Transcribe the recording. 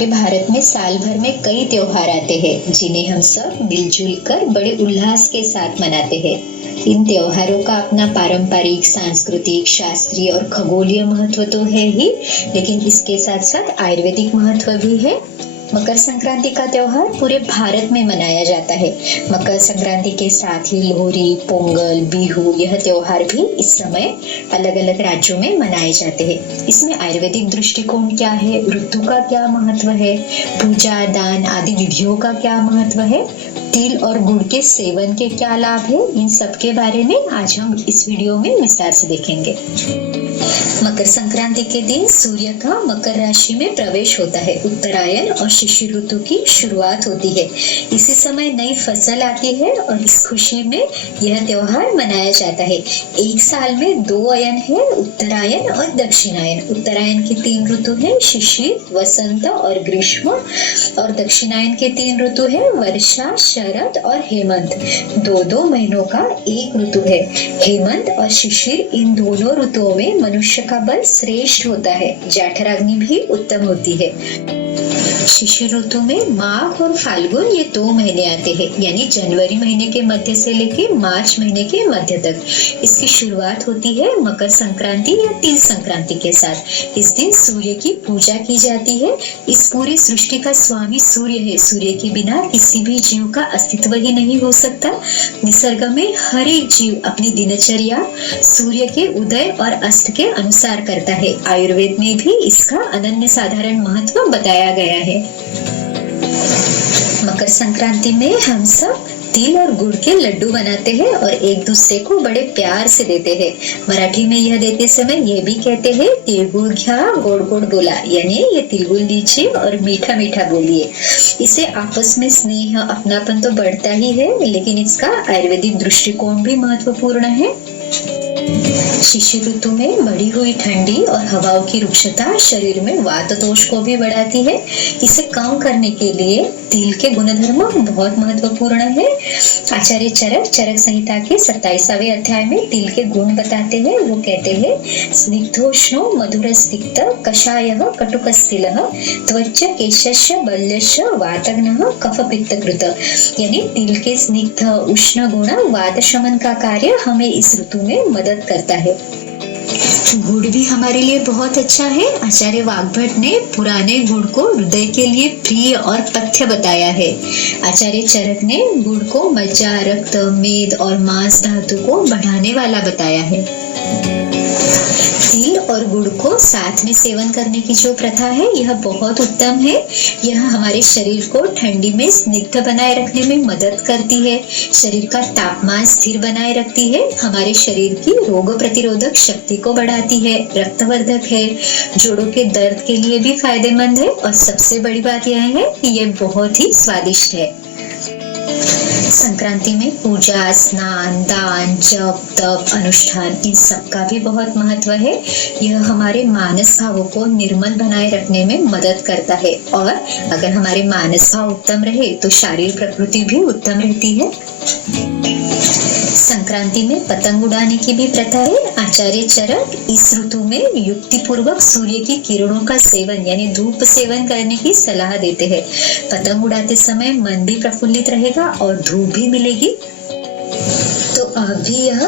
हमारे भारत में साल भर में कई त्योहार आते हैं जिन्हें हम सब मिलजुल कर बड़े उल्लास के साथ मनाते हैं। इन त्योहारों का अपना पारंपरिक, सांस्कृतिक, शास्त्रीय और खगोलीय महत्व तो है ही, लेकिन इसके साथ साथ आयुर्वेदिक महत्व भी है। मकर संक्रांति का त्योहार पूरे भारत में मनाया जाता है। मकर संक्रांति के साथ ही लोहरी, पोंगल, बिहू यह त्योहार भी इस समय अलग अलग राज्यों में मनाए जाते हैं। इसमें आयुर्वेदिक दृष्टिकोण क्या है, ऋतु का क्या महत्व है, पूजा, दान आदि विधियों का क्या महत्व है, तिल और गुड़ के सेवन के क्या लाभ है, इन सब के बारे में आज हम इस वीडियो में विस्तार से देखेंगे। मकर संक्रांति के दिन सूर्य का मकर राशि में प्रवेश होता है। उत्तरायण और शिशिर ऋतु की शुरुआत होती है। इसी समय नई फसल आती है और इस खुशी में यह त्योहार मनाया जाता है। एक साल में 2 अयन है, उत्तरायण और दक्षिणायन। उत्तरायण के 3 ऋतु है, शिशिर, वसंत और ग्रीष्म, और दक्षिणायन के 3 ऋतु है, वर्षा, शरद और हेमंत। 2-2 महीनों का एक ऋतु है। हेमंत और शिशिर इन दोनों ऋतुओं में मनुष्य का बल श्रेष्ठ होता है। जठराग्नि भी उत्तम होती है। शिशिर ऋतु में माघ और फाल्गुन ये 2 महीने आते हैं, यानी जनवरी महीने के मध्य से लेके मार्च महीने के मध्य तक। इसकी शुरुआत होती है मकर संक्रांति या तिल संक्रांति के साथ। इस दिन सूर्य की पूजा की जाती है। इस पूरी सृष्टि का स्वामी सूर्य है। सूर्य के बिना किसी भी जीव का अस्तित्व ही नहीं हो सकता। निसर्ग में हर एक जीव अपनी दिनचर्या सूर्य के उदय और अस्त के अनुसार करता है। आयुर्वेद में भी इसका अनन्य साधारण महत्व बताया गया है। मकर संक्रांति में हम सब तिल और गुड़ के लड्डू बनाते हैं और एक दूसरे को बड़े प्यार से देते हैं। मराठी में यह देते समय यह भी कहते हैं, तिलगुड़ घ्या गोड गोड बोला, यानी ये तिलगुड़ लीजिए और मीठा मीठा बोलिए। इससे आपस में स्नेह, अपनापन तो बढ़ता ही है, लेकिन इसका आयुर्वेदिक दृष्टिकोण भी महत्वपूर्ण है। शिशिर ऋतु में बढ़ी हुई ठंडी और हवाओं की रुक्षता शरीर में वात दोष को भी बढ़ाती है। इसे कम करने के लिए तिल के गुणधर्म बहुत महत्वपूर्ण है। आचार्य चरक संहिता के 27वें अध्याय में तिल के गुण बताते हैं। वो कहते हैं, स्निग्धोष्णो मधुरस्तिक्त कषायः कटुकस्तिलः त्वच केशस्य बल्यस्य वातग्नः कफ पित्त कृत, यानी तिल के स्निग्ध उष्ण गुण वात शमन का कार्य हमें इस ऋतु में मदद करता है। गुड़ भी हमारे लिए बहुत अच्छा है। आचार्य वाग्भट ने पुराने गुड़ को हृदय के लिए प्रिय और पथ्य बताया है। आचार्य चरक ने गुड़ को मज्जा, रक्त, मेद और मांस धातु को बढ़ाने वाला बताया है। तिल और गुड़ को साथ में सेवन करने की जो प्रथा है, यह बहुत उत्तम है। यह हमारे शरीर को ठंडी में स्निग्ध बनाए रखने में मदद करती है, शरीर का तापमान स्थिर बनाए रखती है, हमारे शरीर की रोग प्रतिरोधक शक्ति को बढ़ाती है, रक्तवर्धक है, जोड़ों के दर्द के लिए भी फायदेमंद है, और सबसे बड़ी बात यह है कि यह बहुत ही स्वादिष्ट है। संक्रांति में पूजा, स्नान, दान, जप, तप, अनुष्ठान इन सब का भी बहुत महत्व है। यह हमारे मानस भावों को निर्मल बनाए रखने में मदद करता है, और अगर हमारे मानस भाव उत्तम रहे तो शारीरिक प्रकृति भी उत्तम रहती है। संक्रांति में पतंग उड़ाने की भी प्रथा है। आचार्य चरक इस ऋतु में युक्ति पूर्वक सूर्य की किरणों का सेवन यानी धूप सेवन करने की सलाह देते हैं। पतंग उड़ाते समय मन भी प्रफुल्लित रहेगा और धूप भी मिलेगी। तो आप भी यह